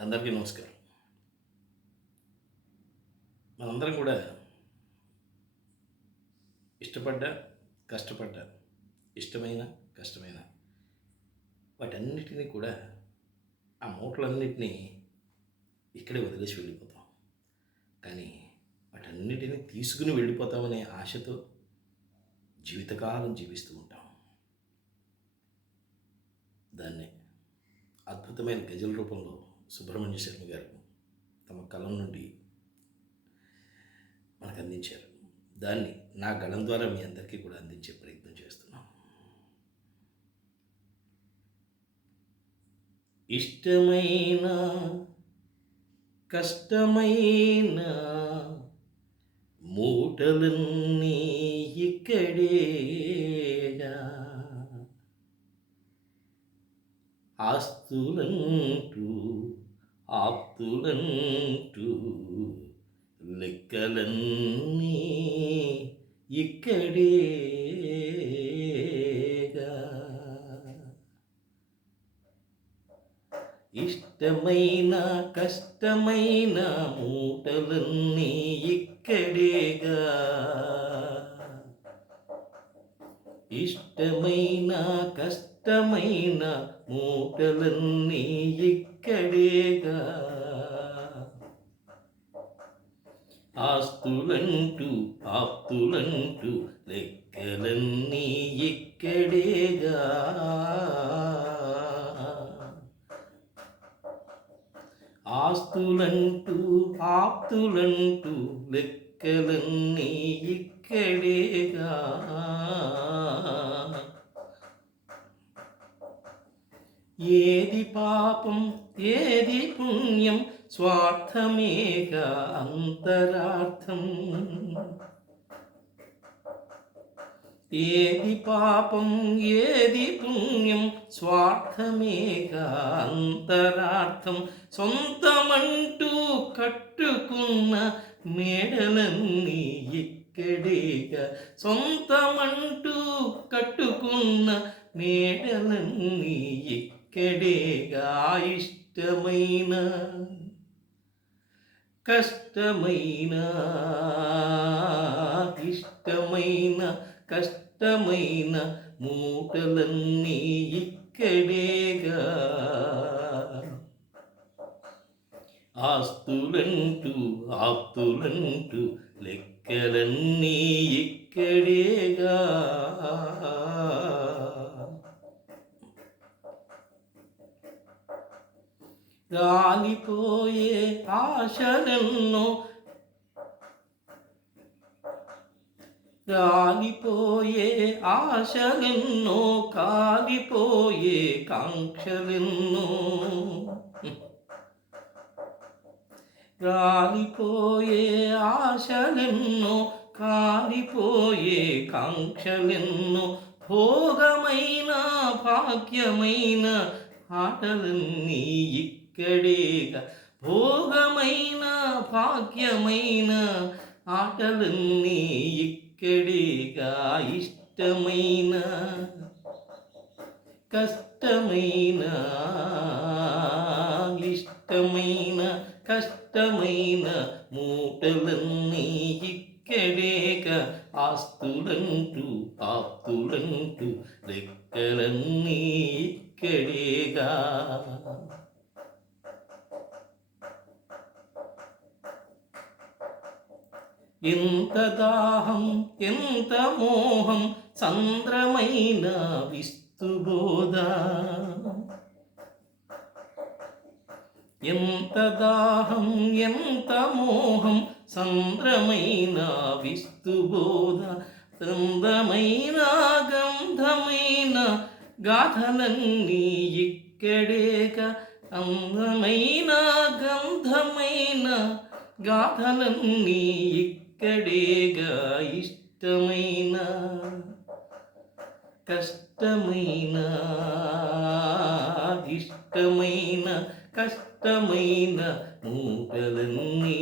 అందరికీ నమస్కారం. మనందరం కూడా ఇష్టపడ్డా కష్టపడ్డా ఇష్టమైన కష్టమైన వాటన్నిటినీ కూడా ఆ మూటలన్నిటినీ ఇక్కడే వదిలేసి వెళ్ళిపోతాం. కానీ వాటన్నిటినీ తీసుకుని వెళ్ళిపోతామనే ఆశతో జీవితకాలం జీవిస్తూ ఉంటాం. దాన్నే అద్భుతమైన గజల రూపంలో సుబ్రహ్మణ్య శర్మ గారు తమ కలం నుండి మనకు అందించారు. దాన్ని నా గళం ద్వారా మీ అందరికీ కూడా అందించే ప్రయత్నం చేస్తున్నాం ఇష్టమైన కష్టమైన మూటలన్నీ ఇక్కడేగా ఆస్తులంటూ ఆప్తులంటూ లెక్కలన్నీ ఇక్కడేగా ఇష్టమైన కష్టమైన మూటలన్నీ ఇక్కడేగా ఇష్టమైన కష్టమైన మూటలన్నీ ఇక్కడేగా. ఆస్తులంటూ ఆప్తులంటూ లెక్కలన్నీ ఇక్కడేగా. ఆస్తులంటూ ఆప్తులంటూ లెక్కలన్నీ ఇక్కడేగా ఏది పాపం ఏది పుణ్యం స్వార్థమేక అంతరార్థం. ఏది పాపం ఏది పుణ్యం స్వార్థమేక అంతరార్థం. సొంతమంటూ కట్టుకున్న మేడలన్నీ ఇక్కడేగా సొంతమంటూ కట్టుకున్న మేడలన్నీ ఇక్కడేగా ఇష్టమైన? కష్టమైన? ఇష్టమైన? కష్టమైన మూటలన్నీ ఇక్కడేగా? ఆస్తులంటూ ఆప్తులంటూ లెక్కలన్నీ ఇక్కడేగా రాలిపోయే ఆశలెన్నో రాలిపోయే ఆశలెన్నో కాలిపోయే కాంక్షలెన్నో రాలిపోయే ఆశలెన్నో కాలిపోయే కాంక్షలెన్నో భోగమైన భాగ్యమైన ఆటలన్నీ ఇక్కడేగా భోగమైన భాగ్యమైన ఆటలన్నీ ఇక్కడేగా ఇష్టమైన కష్టమైన మూటలన్నీ ఇక్కడేగా ఆస్తులంటూ ఆప్తులంటూ లెక్కలన్నీ ఇక్కడేగా ఎంత దాహం ఎంత మోహం చంద్రమైన విస్తుబోధ ఎంత దాహం ఎంత మోహం సంద్రమైన విస్తుబోధ సందమైన గంధమైన గాథలన్నీ ఇక్కడేక అందమైన గంధమైన గాథలన్నీ ఇక్కడేగా ఇష్టమైన కష్టమైన ఇష్టమైన కష్టమైన మూటలన్నీ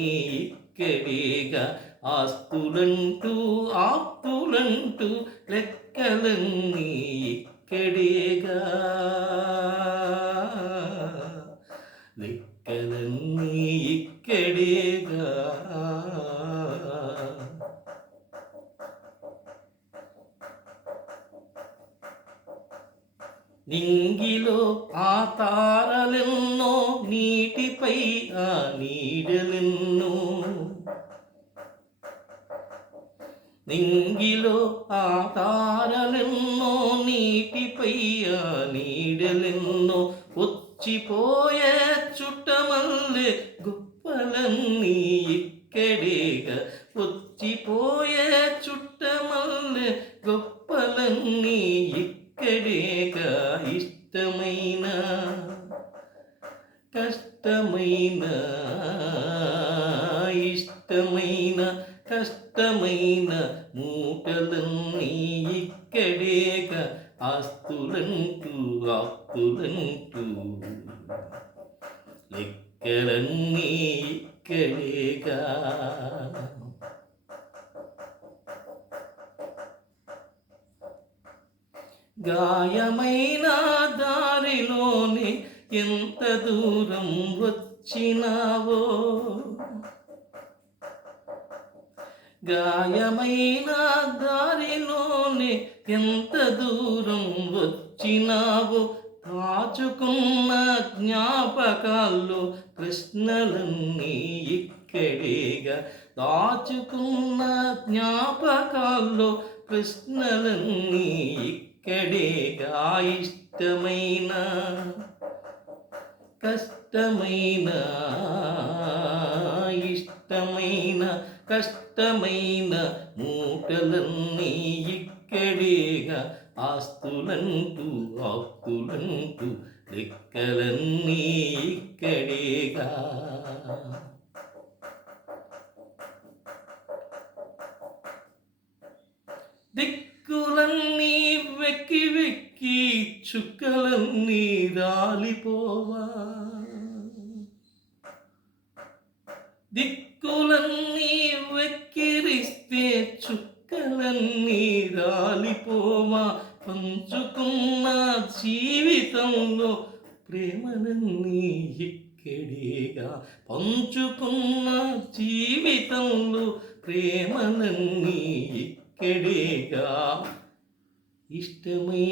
ఇక్కడేగా ఆస్తులంటూ ఆప్తులంటూ లెక్కలన్నీ ఇక్కడేగా. లెక్కలన్నీ ఇక్కడేగా. నింగిలో ఆ తారలెన్నో నీటిపై ఆ నీడలెన్నో నింగిలో ఆ తారలెన్నో నీటిపై ఆ నీడలెన్నో వచ్చిపోయే చుట్టమల్లె గొప్పలన్నీ ఇక్కడేగా వచ్చిపోయే చుట్టమల్లె గొప్పలన్నీ ఇక్కడేగా ఇష్టమైన కష్టమైన ఇష్టమైన కష్టమైన మూటలన్నీ ఇక్కడేగా ఆస్తులంటూ ఆస్తులంటూ. లెక్కలన్నీ ఇక్కడేగా గాయమైన దారిలోనే ఎంత దూరం వచ్చినావో. గాయమైన దారిలోనే ఎంత దూరం వచ్చినావో దాచుకున్న జ్ఞాపకాల్లో కృష్ణలన్నీ ఇక్కడేగా. దాచుకున్న జ్ఞాపకాల్లో కృష్ణలన్నీ ఇక్కడేగా. ఇష్టమైన కష్టమైన ఇష్టమైన కష్టమైన మూటలన్నీ ఇక్కడేగా. ఆస్తులంటూ ఆప్తులంటూ లెక్కలన్నీ ఇక్కడేగా. దిక్కులన్నీ వెక్కి వెక్కి చుక్కలన్నీ రాలిపోవా. దిక్ దిక్కులన్నీ వెక్కిరిస్తే చుక్కలన్నీ రాలిపోవా పంచుకున్న జీవితంలో ప్రేమలన్నీ ఇక్కడేగా. పంచుకున్న జీవితంలో ప్రేమలన్నీ ఇక్కడేగా. ఇష్టమై